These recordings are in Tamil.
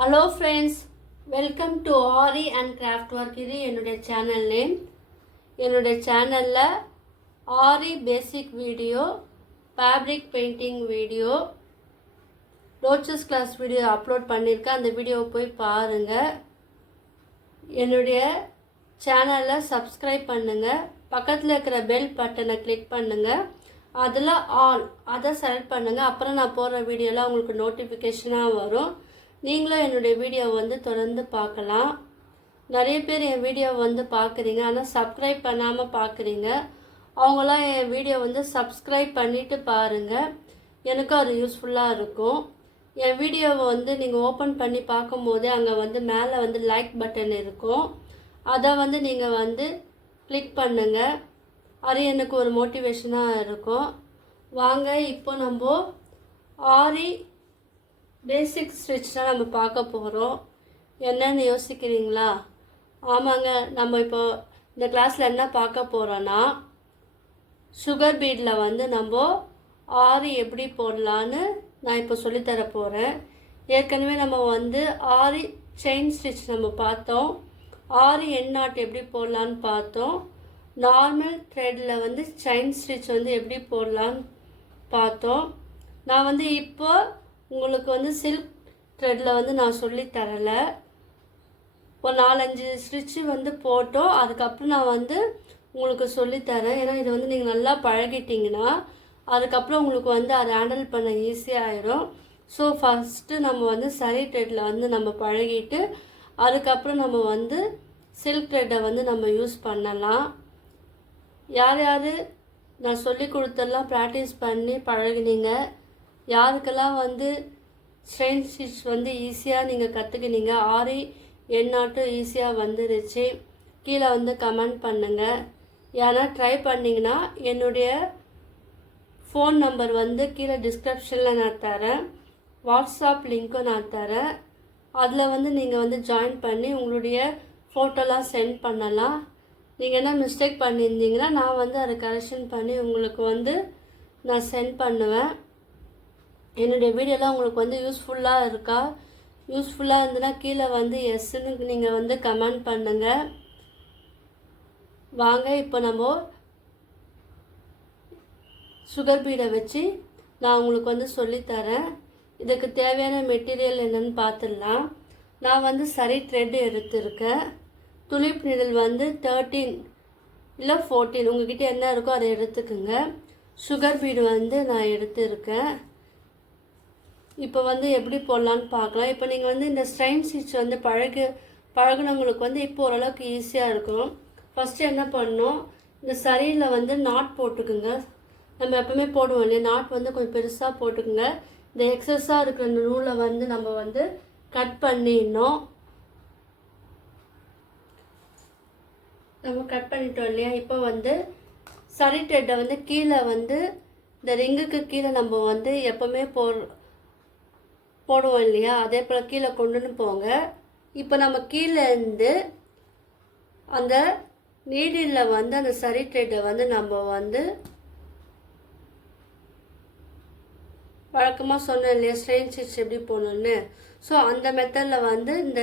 Hello friends, welcome to Aari and Craft Work. இது என்னுடைய சேனல் நேம். என்னுடைய சேனல்ல aari basic video, fabric painting video, Brooches class video upload பண்ணியிருக்கேன். அந்த வீடியோவை போய் பாருங்க. என்னுடைய சேனலை சப்ஸ்கிரைப் பண்ணுங்க. பக்கத்தில் இருக்கிற பெல் பட்டனை கிளிக் பண்ணுங்க. அதில் ஆல் அதை செலக்ட் பண்ணுங்க. அப்புறம் நான் போடுற வீடியோலாம் உங்களுக்கு நோட்டிஃபிகேஷனாக வரும். நீங்களும் என்னுடைய வீடியோவை வந்து தொடர்ந்து பார்க்கலாம். நிறைய பேர் என் வீடியோவை வந்து பார்க்குறீங்க, ஆனால் சப்ஸ்கிரைப் பண்ணாமல் பார்க்குறீங்க. அவங்களாம் என் வீடியோ வந்து சப்ஸ்கிரைப் பண்ணிவிட்டு பாருங்கள். எனக்கும் அது யூஸ்ஃபுல்லாக இருக்கும். என் வீடியோவை வந்து நீங்கள் ஓப்பன் பண்ணி பார்க்கும்போதே அங்கே வந்து மேலே வந்து லைக் பட்டன் இருக்கும். அதை வந்து நீங்கள் வந்து கிளிக் பண்ணுங்கள். அது எனக்கு ஒரு மோட்டிவேஷனாக இருக்கும். வாங்க இப்போ நம்ம ஆரி பேசிக் ஸ்டிச் தான் நம்ம பார்க்க போகிறோம். என்னன்னு யோசிக்கிறீங்களா? ஆமாங்க, நம்ம இப்போ இந்த கிளாஸில் என்ன பார்க்க போகிறோன்னா, சுகர் பீடில் வந்து நம்ம ஆரி எப்படி போடலான்னு நான் இப்போ சொல்லித்தர போகிறேன். ஏற்கனவே நம்ம வந்து ஆரி செயின் ஸ்டிச் நம்ம பார்த்தோம். ஆரி எண் நாட் எப்படி போடலான்னு பார்த்தோம். நார்மல் த்ரெட்டில் வந்து செயின் ஸ்டிச் வந்து எப்படி போடலான்னு பார்த்தோம். நான் வந்து இப்போ உங்களுக்கு வந்து சில்க் த்ரெட்டில் வந்து நான் சொல்லி தரலை. ஒரு 4-5 ஸ்டிச்சு வந்து போட்டோம். அதுக்கப்புறம் நான் வந்து உங்களுக்கு சொல்லித்தரேன். ஏன்னா இது வந்து நீங்கள் நல்லா பழகிட்டிங்கன்னா அதுக்கப்புறம் உங்களுக்கு வந்து அதை ஹேண்டில் பண்ண ஈஸியாகிடும். ஸோ ஃபஸ்ட்டு நம்ம வந்து சரி த்ரெட்டில் வந்து நம்ம பழகிட்டு அதுக்கப்புறம் நம்ம வந்து சில்க் த்ரெட்டை வந்து நம்ம யூஸ் பண்ணலாம். யார் யார் நான் சொல்லி கொடுத்தெல்லாம் ப்ராக்டிஸ் பண்ணி பழகினீங்க, யாருக்கெல்லாம் வந்து ஸ்ட்ரெயின் ஸ்டிச் வந்து ஈஸியாக நீங்கள் கற்றுக்கினீங்க, ஆரி எண் நாட்டும் ஈஸியாக வந்துருச்சு, கீழே வந்து கமெண்ட் பண்ணுங்கள். ஏன்னா ட்ரை பண்ணிங்கன்னா என்னுடைய ஃபோன் நம்பர் வந்து கீழே டிஸ்கிரிப்ஷனில் நான் தரேன். வாட்ஸ்அப் லிங்க்கும் நான் தரேன். அதில் வந்து நீங்கள் வந்து ஜாயின் பண்ணி உங்களுடைய ஃபோட்டோலாம் சென்ட் பண்ணலாம். நீங்கள் என்ன மிஸ்டேக் பண்ணியிருந்தீங்கன்னா நான் வந்து அதை கரெக்ஷன் பண்ணி உங்களுக்கு வந்து நான் சென்ட் பண்ணுவேன். என்னுடைய வீடியோலாம் உங்களுக்கு வந்து யூஸ்ஃபுல்லாக இருக்கா? யூஸ்ஃபுல்லாக இருந்ததுன்னா கீழே வந்து எஸ்ன்னு நீங்கள் வந்து கமெண்ட் பண்ணுங்கள். வாங்க இப்போ நம்ம சுகர் பீடை வச்சு நான் உங்களுக்கு வந்து சொல்லித்தரேன். இதுக்கு தேவையான மெட்டீரியல் என்னென்னு பார்த்துடலாம். நான் வந்து சரி த்ரெட் எடுத்திருக்கேன். துளிப் நீடில் வந்து 13 இல்லை 14 உங்கள்கிட்ட என்ன இருக்கோ அதை எடுத்துக்கோங்க. சுகர் பீடு வந்து நான் எடுத்துருக்கேன். இப்போ வந்து எப்படி போடலான்னு பார்க்கலாம். இப்போ நீங்கள் வந்து இந்த ஸ்ட்ரெயின் ஸ்டிச் வந்து பழகுனவங்களுக்கு வந்து இப்போ ஓரளவுக்கு ஈஸியாக இருக்கும். ஃபஸ்ட்டு என்ன பண்ணணும், இந்த சரியில் வந்து நாட் போட்டுக்குங்க. நம்ம எப்பவுமே போடுவோம் இல்லையா, நாட் வந்து கொஞ்சம் பெருசாக போட்டுக்குங்க. இந்த எக்ஸஸாக இருக்கிற நூலை வந்து நம்ம வந்து கட் பண்ணிடணும். நம்ம கட் பண்ணிட்டோம் இல்லையா. இப்போ வந்து சரி த்ரெட்டை வந்து கீழே வந்து இந்த ரிங்குக்கு கீழே நம்ம வந்து எப்போவுமே போடுவோம் இல்லையா, அதே போல் கீழே கொண்டுன்னு போங்க. இப்போ நம்ம கீழே இருந்து அந்த நீடிலில் வந்து அந்த சரி த்ரெட்டை வந்து நம்ம வந்து வழக்கமாக சொன்னோம் இல்லையா ஸ்ட்ரெயின் ஸ்டிச் எப்படி போடணுன்னு. ஸோ அந்த மெத்தடில் வந்து இந்த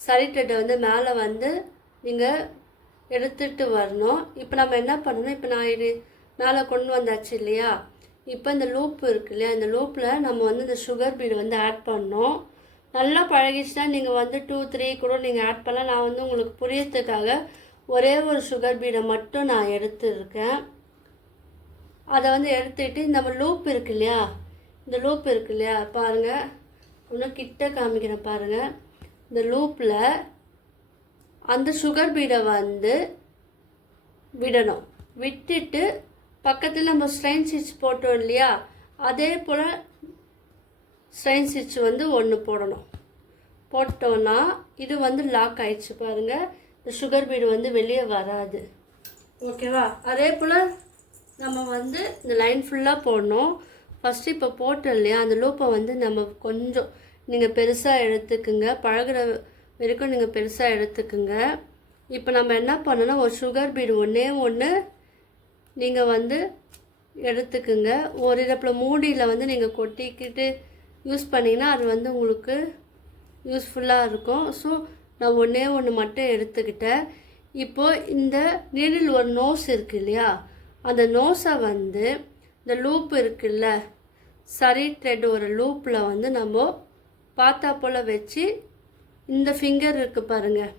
சரி த்ரெட்டை வந்து மேலே வந்து நீங்கள் எடுத்துகிட்டு வரணும். இப்போ நம்ம என்ன பண்ணணும், இப்போ நான் இது மேலே கொண்டு வந்தாச்சு இல்லையா. இப்போ இந்த லூப் இருக்கு இல்லையா, இந்த லூப்பில் நம்ம வந்து இந்த சுகர் பீடு வந்து ஆட் பண்ணோம். நல்லா பழகிச்சுன்னா நீங்கள் வந்து 2-3 கூட நீங்கள் ஆட் பண்ணலாம். நான் வந்து உங்களுக்கு புரியறதுக்காக ஒரே ஒரு சுகர் பீடை மட்டும் நான் எடுத்துருக்கேன். அதை வந்து எடுத்துகிட்டு நம்ம லூப் இருக்கு இல்லையா, இந்த லூப் இருக்கு இல்லையா பாருங்கள், இன்னும் கிட்ட காமிக்கிறேன் பாருங்கள். இந்த லூப்பில் அந்த சுகர் பீடை வந்து விடணும். விட்டுட்டு பக்கத்தில் நம்ம ஸ்ட்ரெயின் ஸ்டிச் போட்டோம் இல்லையா, அதே போல் ஸ்ட்ரெயின் ஸ்டிச் வந்து ஒன்று போடணும். போட்டோன்னா இது வந்து லாக் ஆயிடுச்சு பாருங்கள். இந்த சுகர் பீடு வந்து வெளியே வராது. ஓகேவா? அதே போல் நம்ம வந்து இந்த லைன் ஃபுல்லாக போடணும். ஃபஸ்ட்டு இப்போ போட்டோம் இல்லையா, அந்த லூப்பை வந்து நம்ம கொஞ்சம் நீங்கள் பெருசாக எடுத்துக்குங்க. பழகிற வரைக்கும் நீங்கள் பெருசாக எடுத்துக்குங்க. இப்போ நம்ம என்ன பண்ணோன்னா ஒரு சுகர் பீடு ஒன்று நீங்கள் வந்து எடுத்துக்குங்க. ஒரு இதில் மூடியில் வந்து நீங்கள் கொட்டிக்கிட்டு யூஸ் பண்ணிங்கன்னா அது வந்து உங்களுக்கு யூஸ்ஃபுல்லாக இருக்கும். ஸோ நான் ஒன்றே ஒன்று மட்டும் எடுத்துக்கிட்டேன். இப்போது இந்த நீடில் ஒரு நோஸ் இருக்குது இல்லையா, அந்த நோஸை வந்து இந்த லூப் இருக்குல்ல, சரி த்ரெட் ஒரு லூப்பில் வந்து நம்ம பார்த்தா போல் வச்சு இந்த ஃபிங்கர் இருக்குது பாருங்கள்,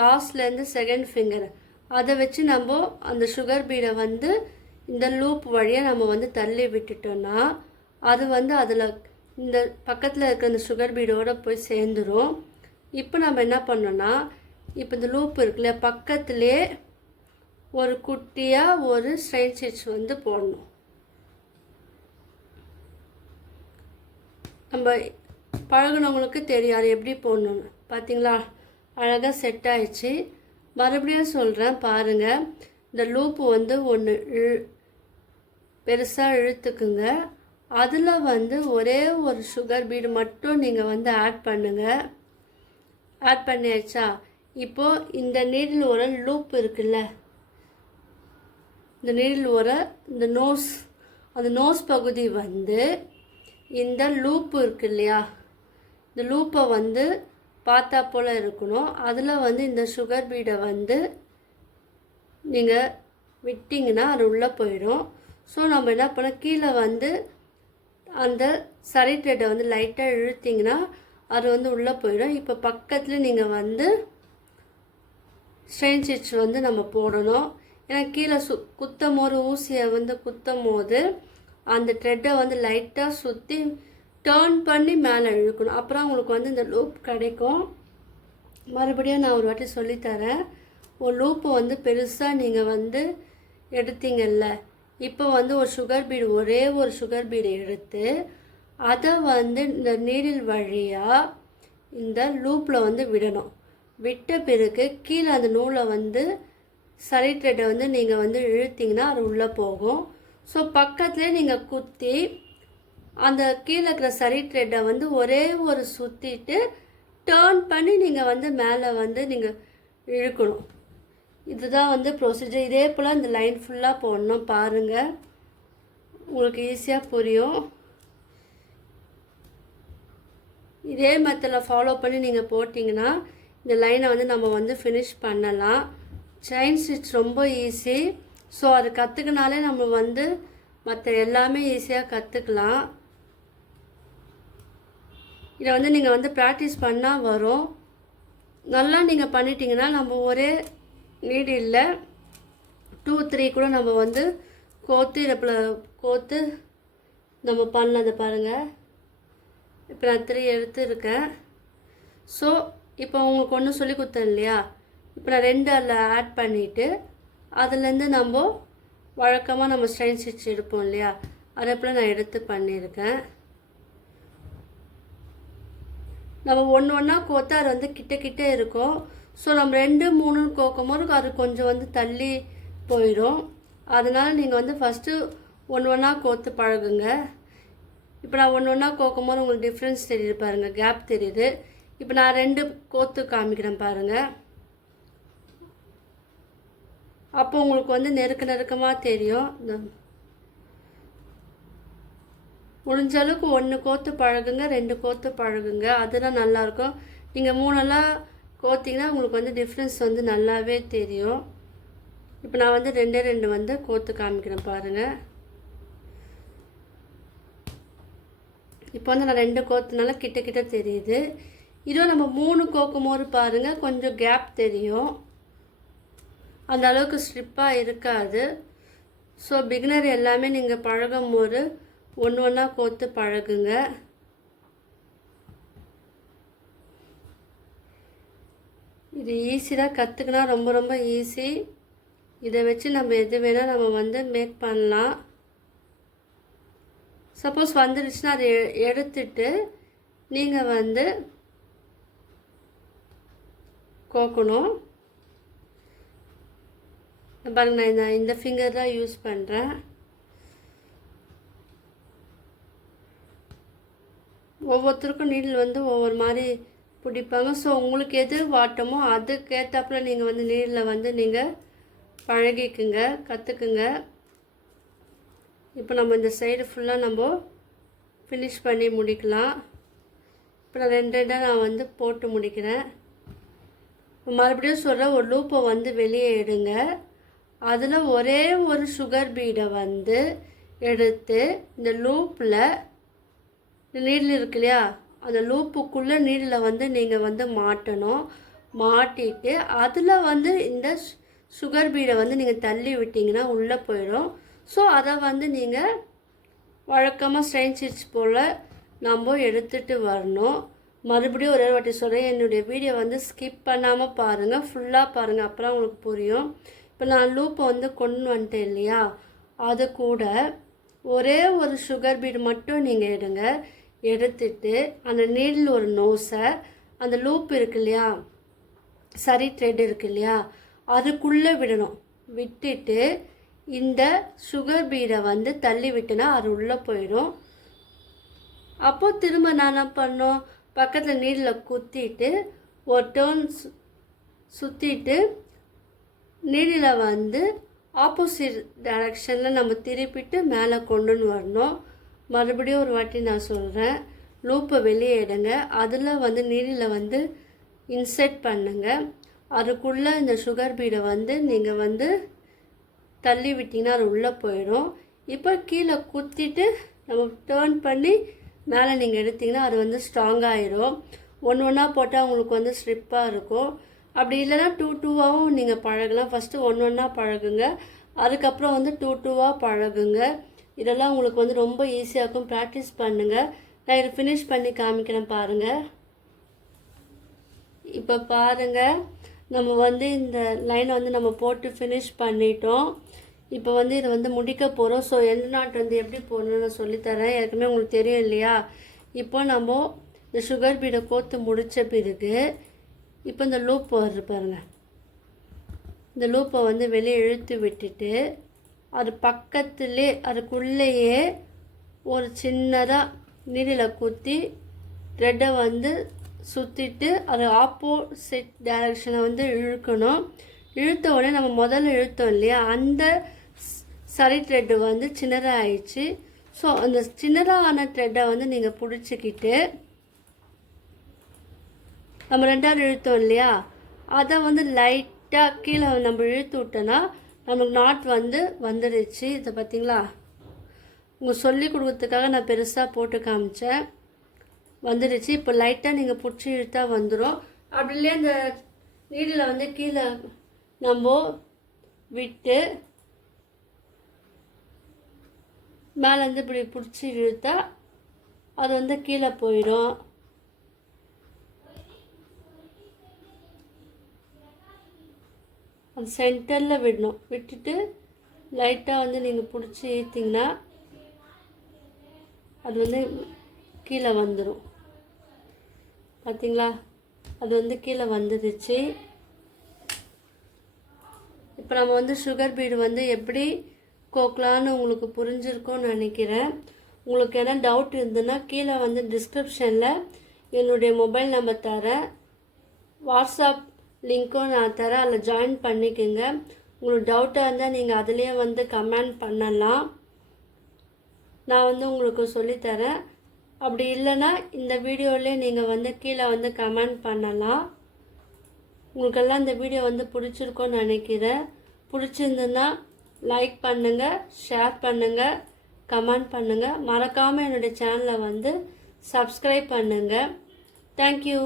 லாஸ்ட்லேருந்து செகண்ட் ஃபிங்கர், அதை வச்சு நம்ம அந்த சுகர் பீடை வந்து இந்த லூப் வழியாக நம்ம வந்து தள்ளி விட்டுட்டோன்னா அது வந்து அதில் இந்த பக்கத்தில் இருக்கிற இந்த சுகர் பீடோடு போய் சேர்ந்துடும். இப்போ நம்ம என்ன பண்ணோன்னா, இப்போ இந்த லூப் இருக்குல்ல, பக்கத்துலேயே ஒரு குட்டியாக ஒரு ஸ்ட்ரெயின் ஸ்டிச் வந்து போடணும். நம்ம பழகுனவங்களுக்கு தெரியும் அது எப்படி போடணுன்னு. பார்த்தீங்களா, அழகாக செட் ஆயிடுச்சு. மறுபடியும் சொல்கிறேன் பாருங்கள், இந்த லூப்பு வந்து ஒன்று பெருசாக இழுத்துக்குங்க. அதில் வந்து ஒரே ஒரு சுகர் பீடு மட்டும் நீங்கள் வந்து ஆட் பண்ணுங்கள். ஆட் பண்ணியாச்சா? இப்போது இந்த நீடில் ஒரு லூப் இருக்குல்ல, இந்த நீடில் ஒரு இந்த நோஸ், அந்த நோஸ் பகுதி வந்து இந்த லூப்பு இருக்கு இல்லையா, இந்த லூப்பை வந்து பார்த்தா போல் இருக்கணும். அதில் வந்து இந்த சுகர் பீடை வந்து நீங்கள் விட்டிங்கன்னா அது உள்ளே போயிடும். ஸோ நம்ம என்ன பண்ண, கீழே வந்து அந்த சரி த்ரெட்டை வந்து லைட்டாக இழுத்திங்கன்னா அது வந்து உள்ளே போயிடும். இப்போ பக்கத்தில் நீங்கள் வந்து ஸ்ட்ரெயின் ஸ்டிச் வந்து நம்ம போடணும். ஏன்னா கீழே குத்தும் போது ஊசியை வந்து குத்தும் போது அந்த த்ரெட்டை வந்து லைட்டாக சுற்றி டேர்ன் பண்ணி மேலே இழுக்கணும். அப்புறம் உங்களுக்கு வந்து இந்த லூப் கிடைக்கும். மறுபடியும் நான் ஒரு வாட்டி சொல்லித்தரேன். ஒரு லூப்பை வந்து பெருசாக நீங்கள் வந்து எடுத்தீங்கல்ல, இப்போ வந்து ஒரு சுகர் பீடு, ஒரே ஒரு சுகர் பீடை எடுத்து அதை வந்து இந்த நீடில் வழியாக இந்த லூப்பில் வந்து விடணும். விட்ட பிறகு கீழே அந்த நூலை வந்து சரி த்ரெட்டை வந்து நீங்கள் வந்து இழுத்திங்கன்னா அது உள்ளே போகும். ஸோ பக்கத்துலேயே நீங்கள் குத்தி அந்த கீழே இருக்கிற சரி த்ரெட்டை வந்து ஒரே ஒரு சுற்றிட்டு டேர்ன் பண்ணி நீங்கள் வந்து மேலே வந்து நீங்கள் இழுக்கணும். இதுதான் வந்து ப்ரொசீஜர். இதே போல் இந்த லைன் ஃபுல்லாக போடணும். பாருங்கள், உங்களுக்கு ஈஸியாக புரியும். இதே மெத்தடில் ஃபாலோ பண்ணி நீங்கள் போட்டிங்கன்னா இந்த லைனை வந்து நம்ம வந்து ஃபினிஷ் பண்ணலாம். செயின் ஸ்டிச் ரொம்ப ஈஸி. ஸோ அது கற்றுக்கினாலே நம்ம வந்து மற்ற எல்லாமே ஈஸியாக கற்றுக்கலாம். இதை வந்து நீங்கள் வந்து ப்ராக்டிஸ் பண்ணால் வரும். நல்லா நீங்கள் பண்ணிட்டீங்கன்னா நம்ம ஒரே நீடில் 2-3 கூட நம்ம வந்து கோத்து கோத்து நம்ம பண்ணதை பாருங்கள். இப்போ நான் 3 எடுத்துருக்கேன். ஸோ இப்போ உங்களுக்கு ஒன்று சொல்லி கொடுத்தேன் இல்லையா, இப்போ நான் 2 அதில் ஆட் பண்ணிவிட்டு அதுலேருந்து நம்ம வழக்கமாக நம்ம ஸ்ட்ரெயின் ஸ்டிச் எடுப்போம் இல்லையா, அதே போல் நான் எடுத்து பண்ணியிருக்கேன். நம்ம ஒன்று ஒன்றா கோத்தா அது வந்து கிட்ட இருக்கும். ஸோ நம்ம 2-3 கோக்கும் போது அது கொஞ்சம் வந்து தள்ளி போயிடும். அதனால் நீங்கள் வந்து ஃபஸ்ட்டு ஒன்று ஒன்றா கோத்து பழகுங்க. இப்போ நான் ஒன்று ஒன்றா கோக்கும் போது உங்களுக்கு டிஃப்ரென்ஸ் தெரியுது பாருங்கள், கேப் தெரியுது. இப்போ நான் 2 கோத்து காமிக்கிறேன் பாருங்கள். அப்போ உங்களுக்கு வந்து நெருக்கமாக தெரியும். முடிஞ்ச அளவுக்கு 1 கோத்து பழகுங்க, 2 கோத்து பழகுங்க, அதுதான் நல்லாயிருக்கும். நீங்கள் 3 கோத்திங்கன்னா உங்களுக்கு வந்து டிஃப்ரென்ஸ் வந்து நல்லாவே தெரியும். இப்போ நான் வந்து 2 வந்து கோத்து காமிக்கிறேன் பாருங்கள். இப்போ வந்து நான் 2 கோத்துனால கிட்ட தெரியுது. இதுவும் நம்ம 3 கோக்கும் போது பாருங்கள் கொஞ்சம் கேப் தெரியும், அந்த அளவுக்கு ஸ்ட்ரிப்பாக இருக்காது. ஸோ பிகினர் எல்லாமே நீங்கள் பழகும் போது ஒன்று ஒன்றா கோத்து பழகுங்க. இது ஈஸி தான், கற்றுக்கினா ரொம்ப ஈஸி. இதை வச்சு நம்ம எது வேணால் நம்ம வந்து மேக் பண்ணலாம். சப்போஸ் வந்துடுச்சுன்னா அதை எடுத்துட்டு நீங்கள் வந்து கோக்கணும். பாருங்க, நான் இந்த ஃபிங்கர் தான் யூஸ் பண்ணுறேன். ஒவ்வொருத்தருக்கும் நீடில் வந்து ஒவ்வொரு மாதிரி பிடிப்பாங்க. ஸோ உங்களுக்கு எது வாட்டமோ அதுக்கேற்றாப்புல நீங்கள் வந்து நீடில் வந்து நீங்கள் பழகிக்குங்க, கற்றுக்குங்க. இப்போ நம்ம இந்த சைடு ஃபுல்லாக நம்ம ஃபினிஷ் பண்ணி முடிக்கலாம். இப்போ நான் 2 நான் வந்து போட்டு முடிக்கிறேன். மறுபடியும் சொல்கிறேன், ஒரு லூப்பை வந்து வெளியே எடுங்க. அதில் ஒரே ஒரு சுகர் பீடை வந்து எடுத்து இந்த லூப்பில் நீடில் இருக்கு இல்லையா, அந்த லூப்புக்குள்ளே நீடில் வந்து நீங்கள் வந்து மாட்டணும். மாட்டிட்டு அதில் வந்து இந்த சுகர் பீடை வந்து நீங்கள் தள்ளி விட்டிங்கன்னா உள்ளே போயிடும். ஸோ அதை வந்து நீங்கள் வழக்கமாக ஸ்ட்ரெயின் ஸ்டிச் போல் நம்ம எடுத்துகிட்டு வரணும். மறுபடியும் ஒரே வாட்டி சொல்கிறேன், என்னுடைய வீடியோ வந்து ஸ்கிப் பண்ணாமல் பாருங்கள், ஃபுல்லாக பாருங்கள், அப்புறம் உங்களுக்கு புரியும். இப்போ நான் லூப்பை வந்து கொண்டு வந்துட்டேன் இல்லையா, அது கூட ஒரே ஒரு சுகர் பீடு மட்டும் நீங்கள் எடுங்க. எடுத்துட்டு அந்த நீடில் ஒரு நோஸை அந்த லூப் இருக்கு இல்லையா, சரி த்ரெட் இருக்கு இல்லையா, அதுக்குள்ளே விடணும். விட்டுட்டு இந்த சுகர் பீடை வந்து தள்ளி விட்டுனா அது உள்ளே போயிடும். அப்போது திரும்ப நான் என்ன பண்ணோம், பக்கத்தில் நீடில் குத்திட்டு ஒரு டர்ன் சுற்றிட்டு நீடில் வந்து ஆப்போசிட் டைரக்ஷனில் நம்ம திருப்பிட்டு மேலே கொண்டுன்னு வரணும். மறுபடியும் ஒரு வாட்டி நான் சொல்கிறேன், லூப்பை வெளியே எடுங்க. அதில் வந்து நீடில் வந்து இன்செர்ட் பண்ணுங்க. அதுக்குள்ளே இந்த சுகர் பீடை வந்து நீங்கள் வந்து தள்ளி விட்டிங்கன்னா அது உள்ளே போயிடும். இப்போ கீழே குத்திட்டு நம்ம டேர்ன் பண்ணி மேலே நீங்கள் எடுத்திங்கன்னா அது வந்து ஸ்ட்ராங்காகிடும். ஒன்றா போட்டால் உங்களுக்கு வந்து ஸ்ட்ரிப்பாக இருக்கும். அப்படி இல்லைன்னா 2-2வாகவும் நீங்கள் பழகலாம். ஃபஸ்ட்டு ஒன்றா பழகுங்க, அதுக்கப்புறம் வந்து 2-2வாக பழகுங்க. இதெல்லாம் உங்களுக்கு வந்து ரொம்ப ஈஸியாக இருக்கும். ப்ராக்டிஸ் பண்ணுங்கள். நான் இதை ஃபினிஷ் பண்ணி காமிக்கிறேன் பாருங்கள். இப்போ பாருங்கள், நம்ம வந்து இந்த லைனை வந்து நம்ம போட்டு ஃபினிஷ் பண்ணிட்டோம். இப்போ வந்து இதை வந்து முடிக்க போகிறோம். ஸோ எந்த நாட் வந்து எப்படி போடணும்னு நான் சொல்லித்தரேன். ஏற்கனவே உங்களுக்கு தெரியும் இல்லையா. இப்போ நம்ம இந்த சுகர் பீடை கோத்து முடித்த பிறகு இப்போ இந்த லூப் வருது பாருங்கள், இந்த லூப்பை வந்து வெளியே இழுத்து விட்டுட்டு அது பக்கத்துலேயே அதுக்குள்ளேயே ஒரு சின்னதாக நீடில் குத்தி த்ரெட்டை வந்து சுற்றிட்டு அது ஆப்போசிட் டைரக்ஷனை வந்து இழுக்கணும். இழுத்த உடனே நம்ம முதல்ல இழுத்தோம் இல்லையா, அந்த சரி த்ரெட்டு வந்து சின்னதாக ஆயிடுச்சு. ஸோ அந்த சின்னதான த்ரெட்டை வந்து நீங்கள் பிடிச்சிக்கிட்டு நம்ம 2வது இழுத்தோம் இல்லையா, அதை வந்து லைட்டாக கீழே நம்ம இழுத்து விட்டோன்னா நமக்கு நாட் வந்து வந்துடுச்சு. இதை பார்த்தீங்களா, உங்கள் சொல்லி கொடுக்கறதுக்காக நான் பெருசாக போட்டு காமிச்சேன், வந்துடுச்சு. இப்போ லைட்டாக நீங்கள் பிடிச்சி இழுத்தா வந்துடும். அப்படி இல்லையா இந்த நீடில் வந்து கீழே நம்ம விட்டு மேலேருந்து இப்படி பிடிச்சி இழுத்தா அது வந்து கீழே போயிடும். அது சென்டரில் விடணும். விட்டுட்டு லைட்டாக வந்து நீங்கள் பிடிச்சி இழுத்திங்கன்னா அது வந்து கீழே வந்துடும். பார்த்தீங்களா, அது வந்து கீழே வந்துடுச்சு. இப்போ நம்ம வந்து சுகர் பீடு வந்து எப்படி கோக்கலான்னு உங்களுக்கு புரிஞ்சிருக்கும்னு நினைக்கிறேன். உங்களுக்கு எதனா டவுட் இருந்ததுன்னா கீழே வந்து டிஸ்கிரிப்ஷனில் என்னுடைய மொபைல் நம்பர் தரேன், வாட்ஸ்அப் லிங்க்கும் நான் தரேன், அதில் ஜாயின் பண்ணிக்கோங்க. உங்களுக்கு டவுட்டாக இருந்தால் நீங்கள் அதுலேயே வந்து கமெண்ட் பண்ணலாம், நான் வந்து உங்களுக்கு சொல்லித்தரேன். அப்படி இல்லைன்னா இந்த வீடியோவிலே நீங்கள் வந்து கீழே வந்து கமெண்ட் பண்ணலாம். உங்களுக்கெல்லாம் இந்த வீடியோ வந்து பிடிச்சிருக்கோன்னு நினைக்கிறேன். பிடிச்சிருந்துன்னா லைக் பண்ணுங்கள், ஷேர் பண்ணுங்கள், கமெண்ட் பண்ணுங்கள். மறக்காமல் என்னுடைய சேனலை வந்து சப்ஸ்கிரைப் பண்ணுங்கள். தேங்க்யூ.